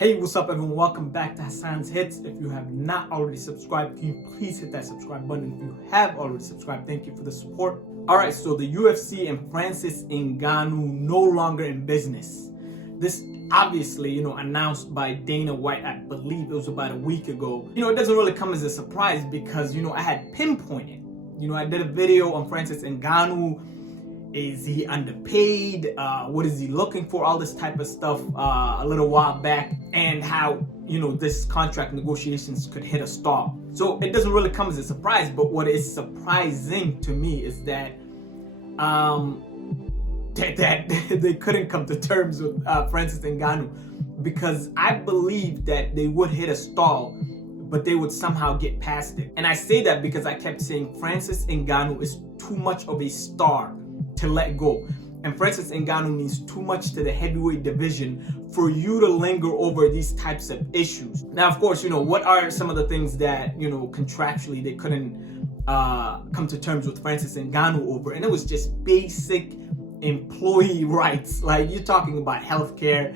Hey, what's up everyone? Welcome back to Hassan's Hits. If you have not already subscribed, can you please hit that subscribe button? If you have already subscribed, thank you for the support. Alright, so the UFC and Francis Ngannou no longer in business. This obviously, announced by Dana White, I believe it was about a week ago. It doesn't really come as a surprise because, I had pinpointed. I did a video on Francis Ngannou. Is he underpaid? What is he looking for? All this type of stuff a little while back, and how this contract negotiations could hit a stall. So it doesn't really come as a surprise, but what is surprising to me is that that they couldn't come to terms with Francis Ngannou, because I believe that they would hit a stall, but they would somehow get past it. And I say that because I kept saying Francis Ngannou is too much of a star to let go. And Francis Ngannou means too much to the heavyweight division for you to linger over these types of issues. Now, of course, what are some of the things that, contractually they couldn't come to terms with Francis Ngannou over? And it was just basic employee rights. Like, you're talking about healthcare,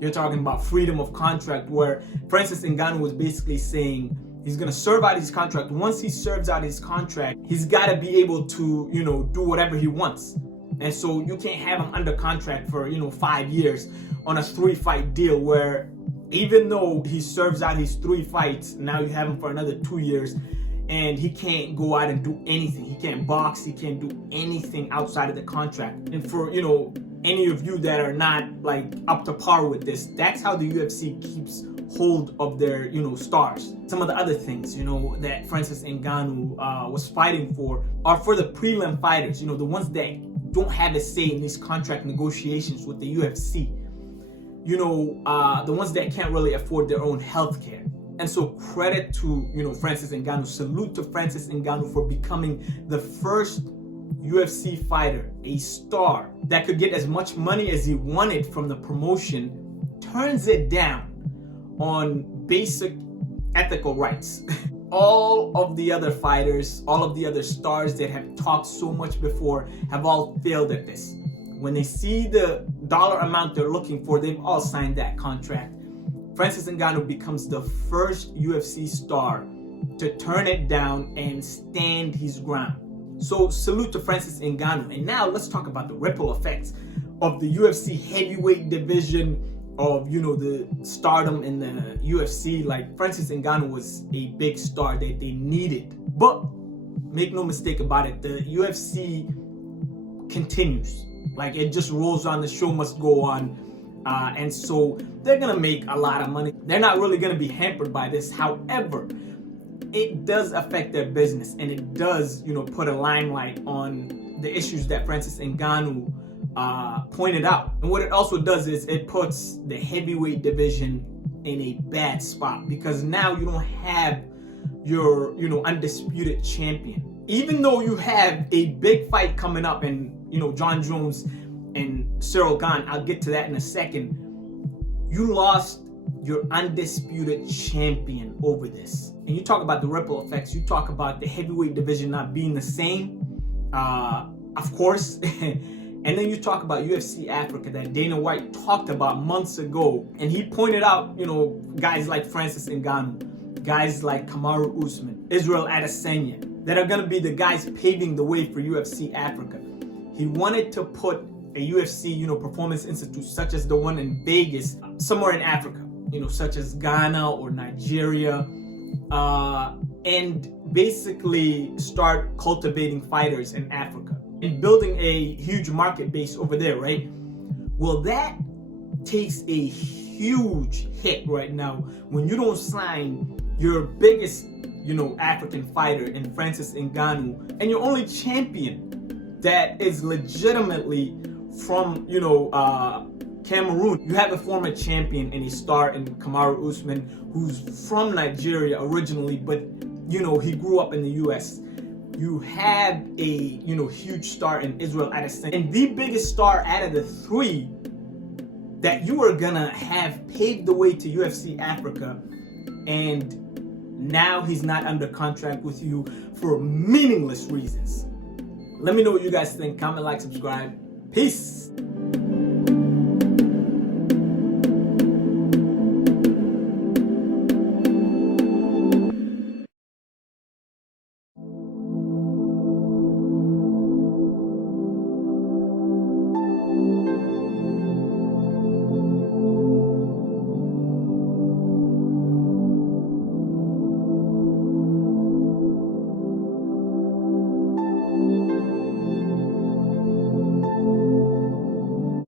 you're talking about freedom of contract, where Francis Ngannou was basically saying he's going to serve out his contract. Once he serves out his contract, he's got to be able to, do whatever he wants. And so you can't have him under contract for, 5 years on a 3-fight deal, where even though he serves out his 3 fights, now you have him for another 2 years, and he can't go out and do anything. He can't box. He can't do anything outside of the contract. And for, any of you that are not like up to par with this, that's how the UFC keeps hold of their, stars. Some of the other things, that Francis Ngannou was fighting for are for the prelim fighters, the ones that don't have a say in these contract negotiations with the UFC. The ones that can't really afford their own health care. And so credit to, Francis Ngannou. Salute to Francis Ngannou for becoming the first UFC fighter, a star, that could get as much money as he wanted from the promotion, turns it down on basic ethical rights. All of the other fighters, all of the other stars that have talked so much before have all failed at this. When they see the dollar amount they're looking for, they've all signed that contract. Francis Ngannou becomes the first UFC star to turn it down and stand his ground. So salute to Francis Ngannou. And now let's talk about the ripple effects of the UFC heavyweight division, of the stardom in the UFC. Like, Francis Ngannou was a big star that they needed. But make no mistake about it, the UFC continues. Like, it just rolls on, the show must go on. And so they're gonna make a lot of money. They're not really gonna be hampered by this. However, it does affect their business, and it does, put a limelight on the issues that Francis Ngannou pointed out. And what it also does is it puts the heavyweight division in a bad spot, because now you don't have your, undisputed champion. Even though you have a big fight coming up, and, John Jones and Cyril Gane, I'll get to that in a second, you lost your undisputed champion over this. And you talk about the ripple effects, you talk about the heavyweight division not being the same, of course. And then you talk about UFC Africa that Dana White talked about months ago. And he pointed out, guys like Francis Ngannou, guys like Kamaru Usman, Israel Adesanya, that are going to be the guys paving the way for UFC Africa. He wanted to put a UFC, performance institute such as the one in Vegas, somewhere in Africa, such as Ghana or Nigeria, and basically start cultivating fighters in Africa and building a huge market base over there, right? Well, that takes a huge hit right now when you don't sign your biggest, African fighter in Francis Ngannou, and your only champion that is legitimately from, Cameroon. You have a former champion and a star in Kamaru Usman, who's from Nigeria originally, but, he grew up in the US. You have a, huge star in Israel Adesanya. And the biggest star out of the 3 that you are gonna have paved the way to UFC Africa, and now he's not under contract with you for meaningless reasons. Let me know what you guys think. Comment, like, subscribe. Peace.